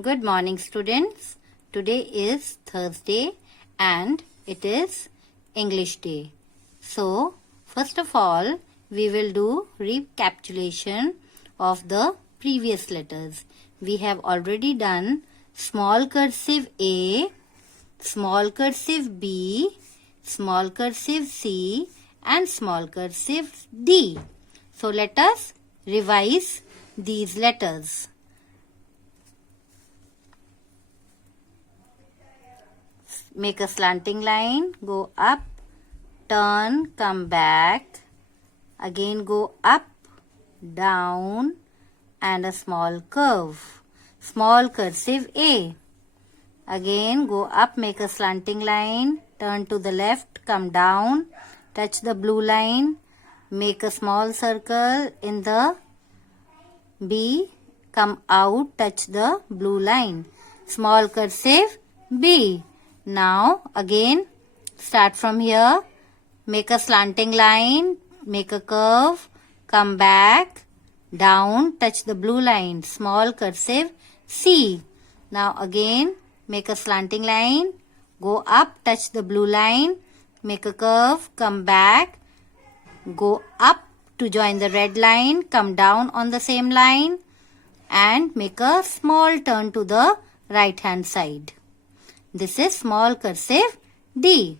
Good morning, students. Today is Thursday and it is English Day. So, first of all, we will do recapitulation of the previous letters. We have already done small cursive A, small cursive B, small cursive C and small cursive D. So, let us revise these letters. Make a slanting line, go up, turn, come back, again go up, down and a small curve. Small cursive A. Again go up, make a slanting line, turn to the left, come down, touch the blue line, make a small circle in the B, come out, touch the blue line. Small cursive B. Now again start from here, make a slanting line, make a curve, come back, down, touch the blue line, small cursive C. Now again make a slanting line, go up, touch the blue line, make a curve, come back, go up to join the red line, come down on the same line and make a small turn to the right hand side. This is small cursive D.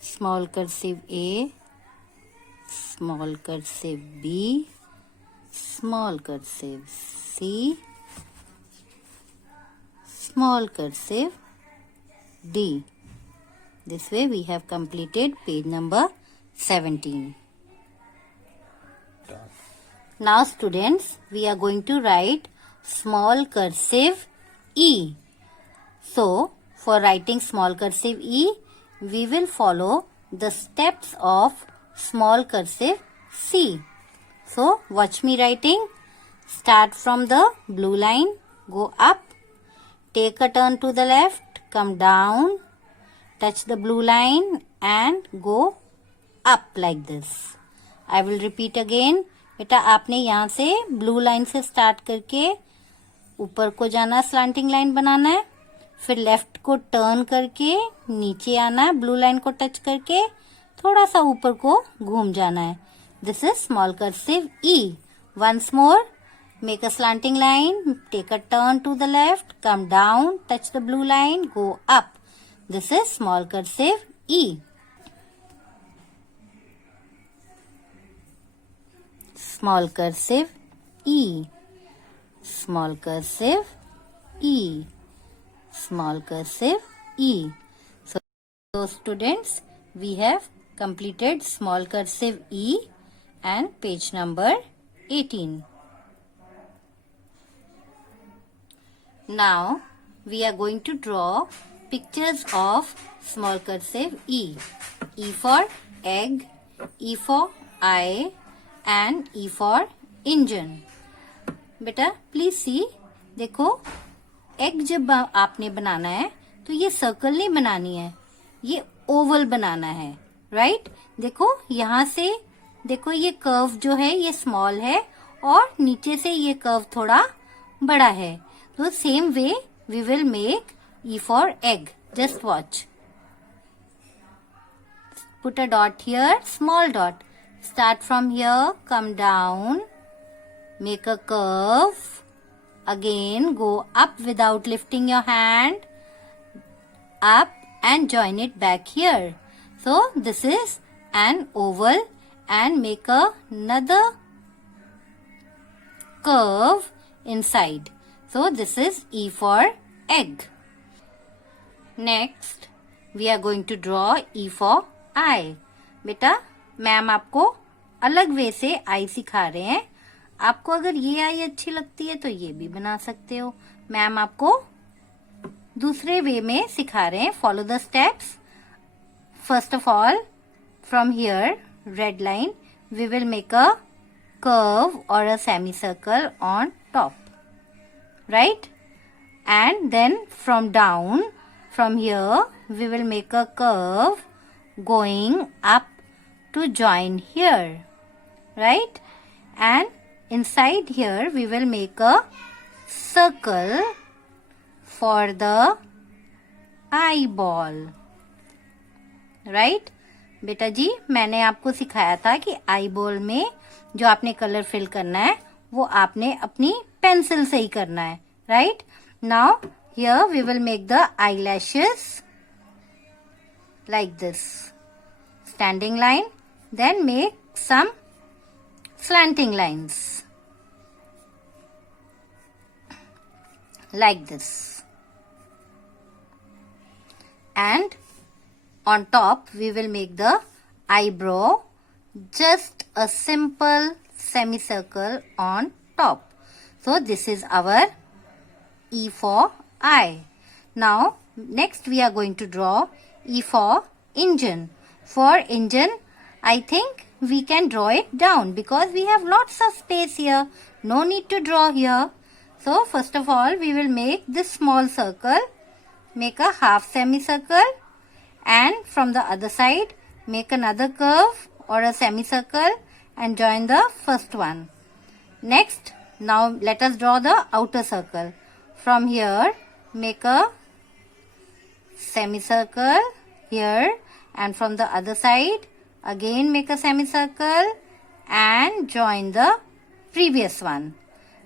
Small cursive A, small cursive B, small cursive C, small cursive D. This way we have completed page number 17. Now students, we are going to write small cursive E. So, for writing small cursive E, we will follow the steps of small cursive C. So, watch me writing. Start from the blue line, go up, take a turn to the left, come down, touch the blue line and go up like this. I will repeat again. बेटा आपने यहाँ से blue line से start करके ऊपर को जाना, slanting line बनाना है, फिर लेफ्ट को टर्न करके नीचे आना है, ब्लू लाइन को टच करके थोड़ा सा ऊपर को घूम जाना है. This is small cursive E. Once more, make a slanting line, take a turn to the left, come down, touch the blue line, go up. This is small cursive E. Small cursive E, small cursive E, small cursive E. So students, we have completed small cursive E and page number 18. Now we are going to draw pictures of small cursive E. E for egg, E for eye and E for engine. बेटा please see, देखो egg जब आपने बनाना है तो ये circle नहीं बनानी है, ये ओवल बनाना है, राइट? देखो यहाँ से देखो ये कर्व जो है ये स्मॉल है और नीचे से ये कर्व थोड़ा बड़ा है. तो same way we will make E for egg. Just watch. Put a dot here, small dot. Start from here, come down, make a curve, again go up without lifting your hand, up and join it back here. So this is an oval and make another curve inside. So this is E for egg. Next, we are going to draw E for eye. बेटा ma'am आपको अलग वे से आई सिखा रहे हैं. आपको अगर ये आई अच्छी लगती है तो ये भी बना सकते हो. मैम आपको दूसरे वे में सिखा रहे हैं. Follow the steps. First of all, from here red line we will make a curve और a semi circle on top, right? And then from down, from here we will make a curve going up to join here, right? And inside here we will make a circle for the eyeball, right? बेटा जी मैंने आपको सिखाया था कि eye ball में जो आपने colour fill करना है वो आपने अपनी पेंसिल से ही करना है, right? Now here we will make the eyelashes like this, standing line, then make some slanting lines like this, and on top we will make the eyebrow, just a simple semicircle on top. So this is our E for eye. Now next we are going to draw E for engine. For engine I think we can draw it down because we have lots of space here. No need to draw here. So first of all we will make this small circle, make a half semicircle, and from the other side make another curve or a semicircle and join the first one. Next, now let us draw the outer circle. From here make a semicircle here, and from the other side again make a semicircle and join the previous one.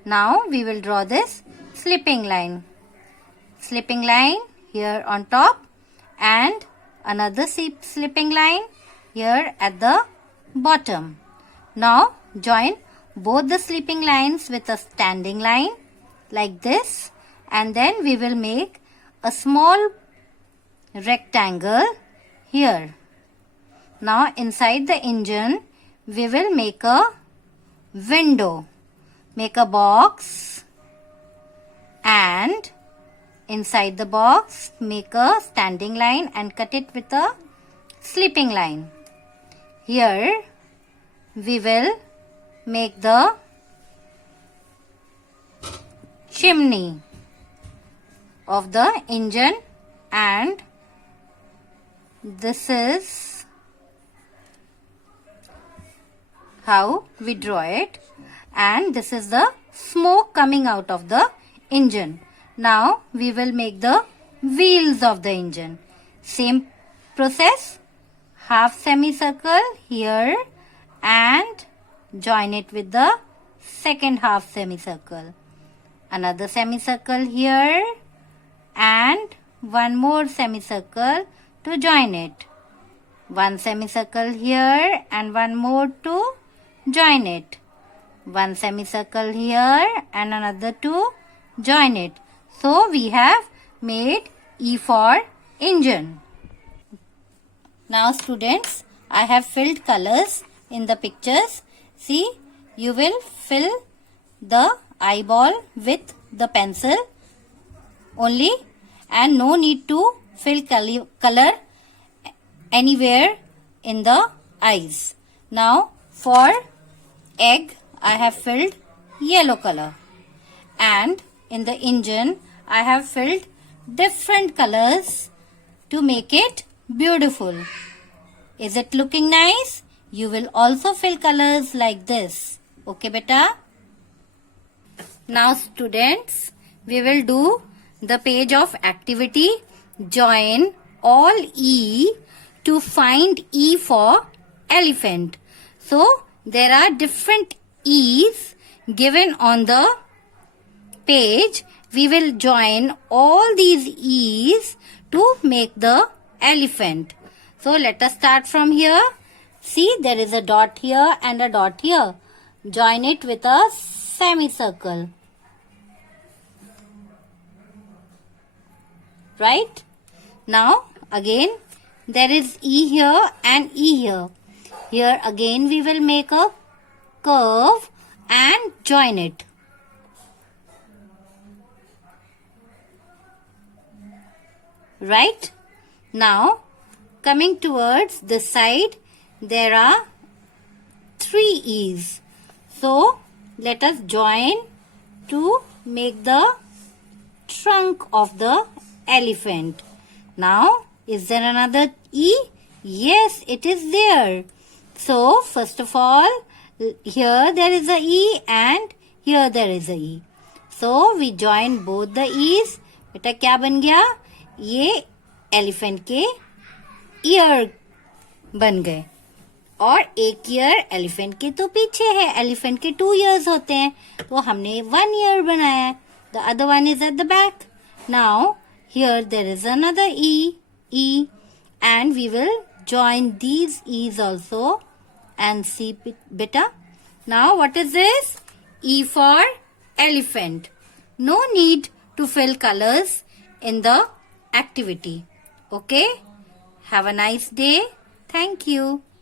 Now we will draw this slipping line. Slipping line here on top and another slipping line here at the bottom. Now join both the slipping lines with a standing line like this, and then we will make a small rectangle here. Now inside the engine we will make a window. Make a box, and inside the box make a standing line and cut it with a slipping line. Here we will make the chimney of the engine, and this is how we draw it, and this is the smoke coming out of the engine. Now we will make the wheels of the engine. Same process, half semicircle here and join it with the second half semicircle. Another semicircle here and one more semicircle to join it. One semicircle here and one more to join it. One semicircle here and another to join it. So we have made E for engine. Now students, I have filled colors in the pictures. See, you will fill the eyeball with the pencil only, and no need to fill color anywhere in the eyes. Now for egg I have filled yellow color, and in the engine I have filled different colors to make it beautiful. Is it looking nice? You will also fill colors like this. Okay beta? Now students, we will do the page of activity. Join all E to find E for elephant. So there are different E's given on the page. We will join all these E's to make the elephant. So let us start from here. See, there is a dot here and a dot here. Join it with a semicircle. Right? Now again there is E here and E here. Here again we will make a curve and join it. Right? Now coming towards this side there are 3 E's. So let us join to make the trunk of the elephant. Now is there another E? Yes, it is there. So first of all Here there is a E and here there is a E. So we join both the E's. बेटा क्या बन गया? ये elephant के year बन गए और एक ईयर एलिफेंट के तो पीछे है. एलिफेंट के 2 ईयर्स होते हैं तो हमने 1 ईयर बनाया है. The other one is at the back. Now here there is another E and we will join these E's also and see beta. Now what is this? E for elephant. No need to fill colors in the activity. Okay? Have a nice day. Thank you.